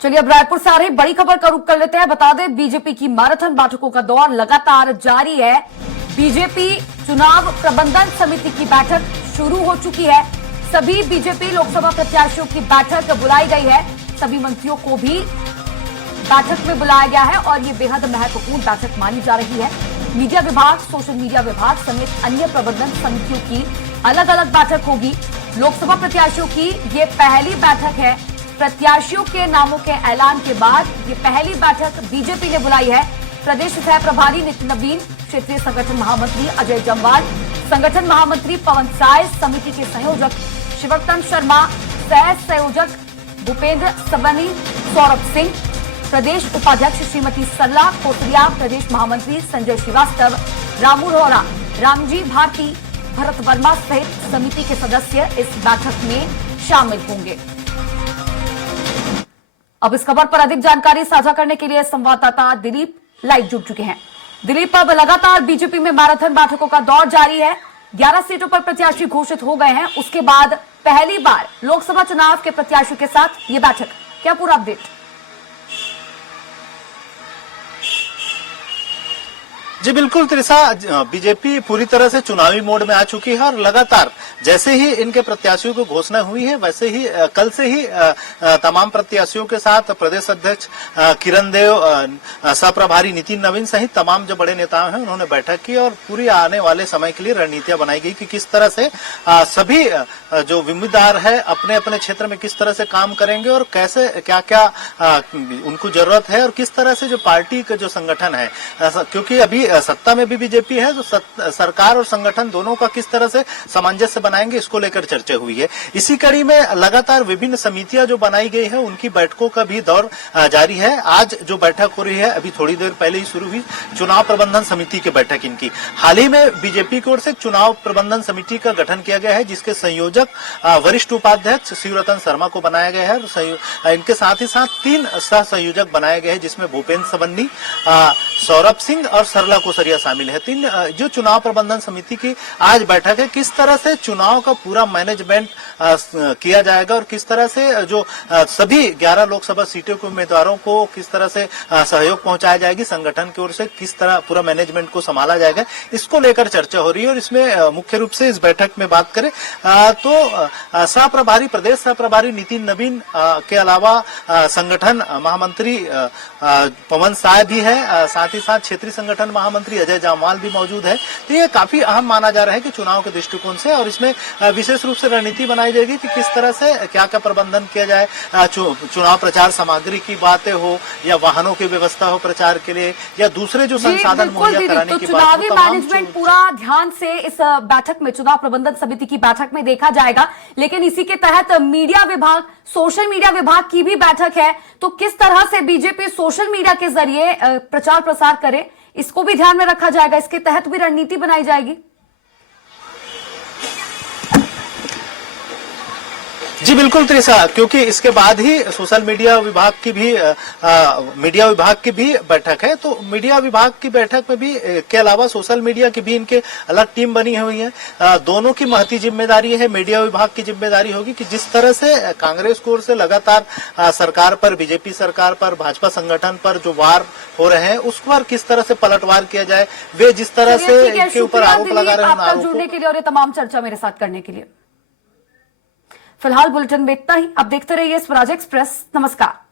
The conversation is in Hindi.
चलिए अब रायपुर से आ रही बड़ी खबर का रुख कर लेते हैं। बता दें, बीजेपी की मैराथन बैठकों का दौर लगातार जारी है। बीजेपी चुनाव प्रबंधन समिति की बैठक शुरू हो चुकी है। सभी बीजेपी लोकसभा प्रत्याशियों की बैठक बुलाई गई है। सभी मंत्रियों को भी बैठक में बुलाया गया है और ये बेहद महत्वपूर्ण बैठक मानी जा रही है। मीडिया विभाग, सोशल मीडिया विभाग समेत अन्य प्रबंधन समितियों की अलग अलग बैठक होगी। लोकसभा प्रत्याशियों की ये पहली बैठक है। प्रत्याशियों के नामों के ऐलान के बाद ये पहली बैठक बीजेपी ने बुलाई है। प्रदेश सह प्रभारी नितिन नवीन, क्षेत्रीय संगठन महामंत्री अजय जम्वाल, संगठन महामंत्री पवन साय, समिति के संयोजक शिवरतन शर्मा, सह संयोजक भूपेंद्र सबनी, सौरभ सिंह, प्रदेश उपाध्यक्ष श्रीमती सरला कोटरिया, प्रदेश महामंत्री संजय श्रीवास्तव, रामू रोहरा, रामजी भारती, भरत वर्मा सहित समिति के सदस्य इस बैठक में शामिल होंगे। अब इस खबर पर अधिक जानकारी साझा करने के लिए संवाददाता दिलीप लाइव जुड़ चुके हैं। दिलीप, अब लगातार बीजेपी में मैराथन बैठकों का दौर जारी है। 11 सीटों पर प्रत्याशी घोषित हो गए हैं। उसके बाद पहली बार लोकसभा चुनाव के प्रत्याशियों के साथ ये बैठक, क्या पूरा अपडेट? जी बिल्कुल त्रिशा, बीजेपी पूरी तरह से चुनावी मोड में आ चुकी है और लगातार जैसे ही इनके प्रत्याशियों की घोषणा हुई है वैसे ही कल से ही तमाम प्रत्याशियों के साथ प्रदेश अध्यक्ष किरण देव, सह प्रभारी नितिन नवीन सहित तमाम जो बड़े नेता हैं उन्होंने बैठक की और पूरी आने वाले समय के लिए रणनीतियां बनाई गई कि किस तरह से सभी जो उम्मीदवार है अपने अपने क्षेत्र में किस तरह से काम करेंगे और कैसे क्या क्या उनको जरूरत है और किस तरह से जो पार्टी का जो संगठन है, क्योंकि अभी सत्ता में भी बीजेपी है, तो सरकार और संगठन दोनों का किस तरह से सामंजस्य बनाएंगे इसको लेकर चर्चा हुई है। इसी कड़ी में लगातार विभिन्न समितियां जो बनाई गई है उनकी बैठकों का भी दौर जारी है। आज जो बैठक हो रही है अभी थोड़ी देर पहले ही शुरू हुई, चुनाव प्रबंधन समिति की बैठक इनकी। हाल ही में बीजेपी की ओर से चुनाव प्रबंधन समिति का गठन किया गया है जिसके संयोजक वरिष्ठ उपाध्यक्ष शिवरतन शर्मा को बनाया गया है। इनके साथ ही साथ 3 सह संयोजक बनाए गए हैं जिसमें भूपेंद्र सबनी, सौरभ सिंह और सरला कोसरिया शामिल है। 3 जो चुनाव प्रबंधन समिति की आज बैठक है, किस तरह से चुनाव का पूरा मैनेजमेंट किया जाएगा और किस तरह से जो सभी 11 लोकसभा सीटों के उम्मीदवारों को किस तरह से सहयोग पहुंचाया जाएगी, संगठन की ओर से किस तरह पूरा मैनेजमेंट को संभाला जाएगा, इसको लेकर चर्चा हो रही है। और इसमें मुख्य रूप से इस बैठक में बात करें तो सह प्रभारी, प्रदेश सह प्रभारी नितिन नवीन के अलावा संगठन महामंत्री पवन साय भी है, साथ ही साथ क्षेत्रीय संगठन महामंत्री अजय जामवाल भी मौजूद है। तो ये काफी अहम माना जा रहा है कि चुनाव के दृष्टिकोण से, और इसमें विशेष रूप से रणनीति बनाई जाएगी कि किस तरह से क्या क्या प्रबंधन किया जाए। चुनाव प्रचार सामग्री की बातें हो या वाहनों की व्यवस्था हो प्रचार के लिए या दूसरे जो संसाधन मुहैया कराने की बात हो, चुनावी मैनेजमेंट पूरा ध्यान से इस बैठक में, चुनाव प्रबंधन समिति की बैठक में देखा जाएगा। लेकिन इसी के तहत मीडिया विभाग, सोशल मीडिया विभाग की भी बैठक है। तो किस तरह से बीजेपी सोशल मीडिया के जरिए प्रचार प्रसार करे, इसको भी ध्यान में रखा जाएगा। इसके तहत भी रणनीति बनाई जाएगी। जी बिल्कुल त्रिशा, क्योंकि इसके बाद ही सोशल मीडिया विभाग की भी मीडिया विभाग की भी बैठक है। तो मीडिया विभाग की बैठक में भी के अलावा सोशल मीडिया की भी इनके अलग टीम बनी हुई है। दोनों की महती जिम्मेदारी है। मीडिया विभाग की जिम्मेदारी होगी कि जिस तरह से कांग्रेस की ओर से लगातार सरकार पर, बीजेपी सरकार पर, भाजपा संगठन पर जो वार हो रहे हैं उस पर किस तरह से पलटवार किया जाए, वे जिस तरह से इनके ऊपर आरोप लगा रहे हैं। जुड़ने के लिए और ये तमाम चर्चा मेरे साथ करने के लिए। फिलहाल बुलेटिन में इतना ही। अब देखते रहिए स्वराज एक्सप्रेस। नमस्कार।